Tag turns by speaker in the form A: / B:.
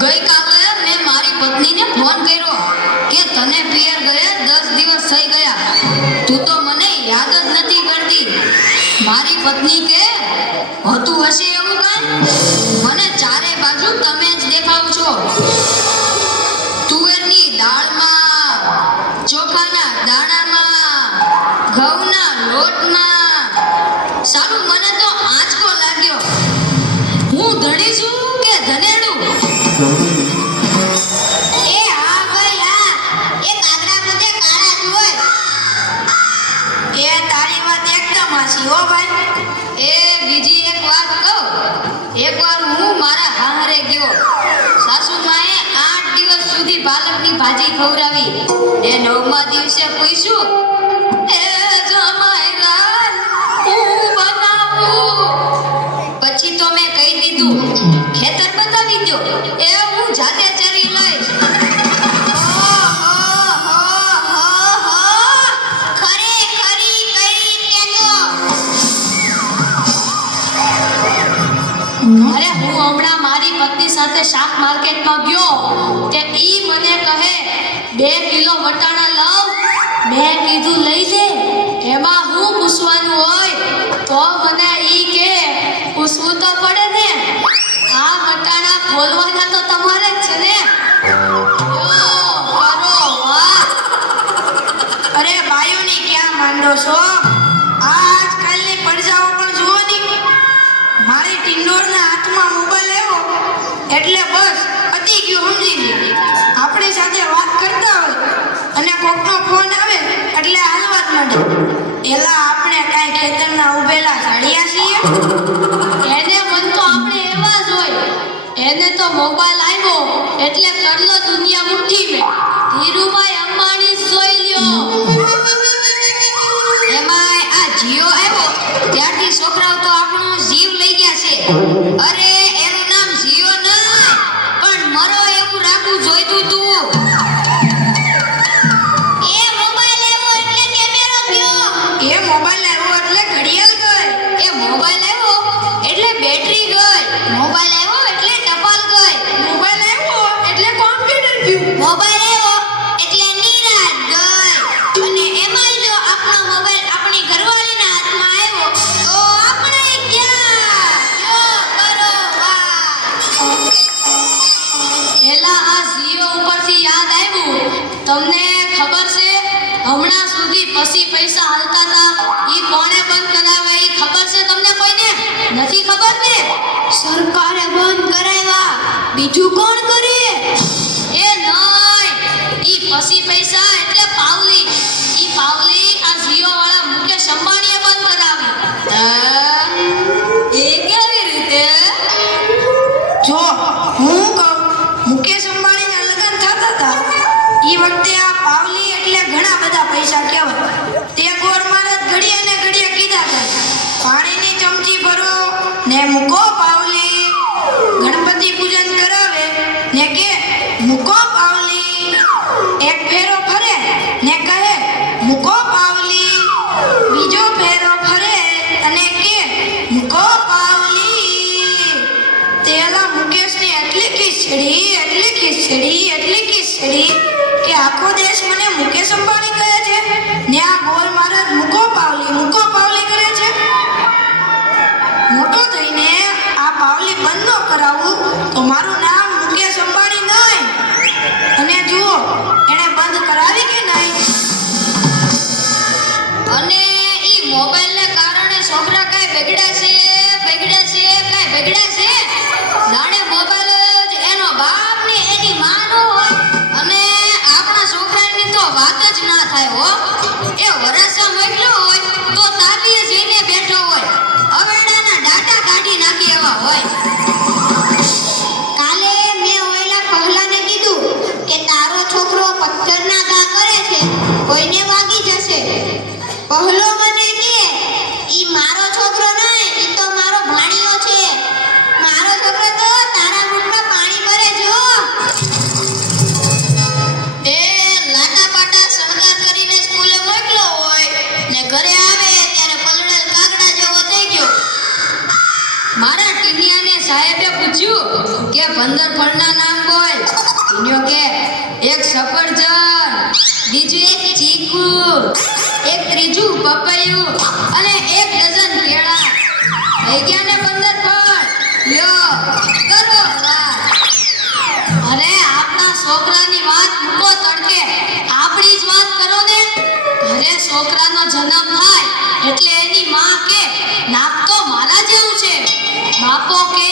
A: ગઈકાલે મેં મારી પત્નીને ફોન કર્યો કે તને પિયર ગયા દસ દિવસ થઈ ગયા. તું તો મને યાદ જ નથી કરતી. મારી પત્ની કે, હતું હશે એવું કાંઈ? મને ચારે બાજુ તમે જ દેખાવ છો ઘઉંના લોટમાં. સારું, મને તો આંચકો લાગ્યો. હું ધણી છું કે ધનેડું?
B: એ હા ભાઈ હા. એ કાગડા પોતે કાળા હોય.
C: એ તારી વાત એકદમ હાચી હો ભાઈ.
A: એ બીજી એક વાત કહું. એકવાર હું મારા હાહરે ગયો. સાસુમાએ આઠ દિવસ સુધી પાલકની ભાજી ખવડાવી. એ નવમા દિવસે પૂછ્યું પછી તો મેં કહી દીધું, ખેતર બતાવી દો એ હું જાતે ચરી લઈશ. અરે હું હમણાં મારી પત્ની સાથે શાક માર્કેટમાં ગયો, તે ઈ મને કહે, બે કિલો વટાણા લાવ, મેં કીધું લઈ લે. એમાં હું પૂછવાનું હોય તો મને ઈ કે, પૂછવું તો પડે ને. આ વટાણા ખોલવાના તો તમારે જ છે ને.
C: અરે બાયોની ક્યાં માંડો છો? આજકાલની પડજાઓ પણ જુઓ ની. મારી ટિંડોરના હાથમાં મોબાઈલ આવ્યો. એટલે બસ, પતી ગયું, સમજી લીધી આપણી સાથે વાત કરતા હોય અને કોકનો ફોન આવે, એટલે હાલવા જ માંડે. એલા, આપણે કાંઈ ખેતરના ઉભેલા સાડિયા છીએ?
A: એને મન તો આપણે એવા જ હોય. એને તો મોબાઈલ આવ્યો એટલે કરલો દુનિયા મુઠ્ઠી મે ધીરુભાઈ અંબાણી જોઈ લ્યો. એમાં આ જીઓ આવ્યો ત્યારથી છોકરાઓ તો આપણો જીવ લઈ ગયા છે.
B: મોબાઈલ આવ્યો એટલે નિરાત ગઈ અને એમાંય જો આપણો મોબાઈલ આપણી ઘરવાળીના હાથમાં આવ્યો, તો આપણે
A: આ જીઓ ઉપરથી યાદ આવ્યું. તમને ખબર છે, હમણાં સુધી પછી પૈસા હાલતા હતા એ કોણે બંધ કરાવે એ ખબર છે તમને કોઈને? નથી ખબર ને?
B: સરકારે બંધ કરાવ્યા. બીજું કોણ કરે
C: વખતે આ પાવલી એટલે ઘણા બધા પૈસા કહેવાય. તે ગોર મહારાજ ઘડીએ ને ઘડીએ કીધા કરે. પાણીની ચમચી ભરો ને મૂકો પાવલી. ગણપતિ પૂજન કરાવે ને કે મૂકો પાવલી. એક ફેરો ફરે ને કહે, મૂકો પાવલી. બીજો ફેરો ફરે અને કે, મૂકો પાવલી. તેલા મુકેશની, એટલી ખીચડી એટલી ખીચડી એટલી ખીચડી.
A: થાય હો. એ વરાસા મોકલ્યો હોય તો તાપીએ જઈને બેઠો હોય. અવેડાના ડાટા કાઢી નાખી એવા હોય.
B: ને ઘરે આવે ત્યારે પલળેલ કાગડા જેવો થઈ ગયો. મારા ટીનિયાને
A: સાહેબે પૂછ્યું કે પંદર ફળના નામ બોલ. ટીનિયો કે, એક સફરજન, બીજું એક ચીકુ, એક ત્રીજું પપૈયું અને એક ડઝન કેળા. થઈ ગયા ને પંદર ફળ લ્યો, કરો અરે આપણા છોકરાની વાત મૂકો તડકે. આપણી જ વાત કરો ને. છોકરાનો જન્મ થાય એટલે એની માં કે નાક તો મારા જેવું છે. બાપો કે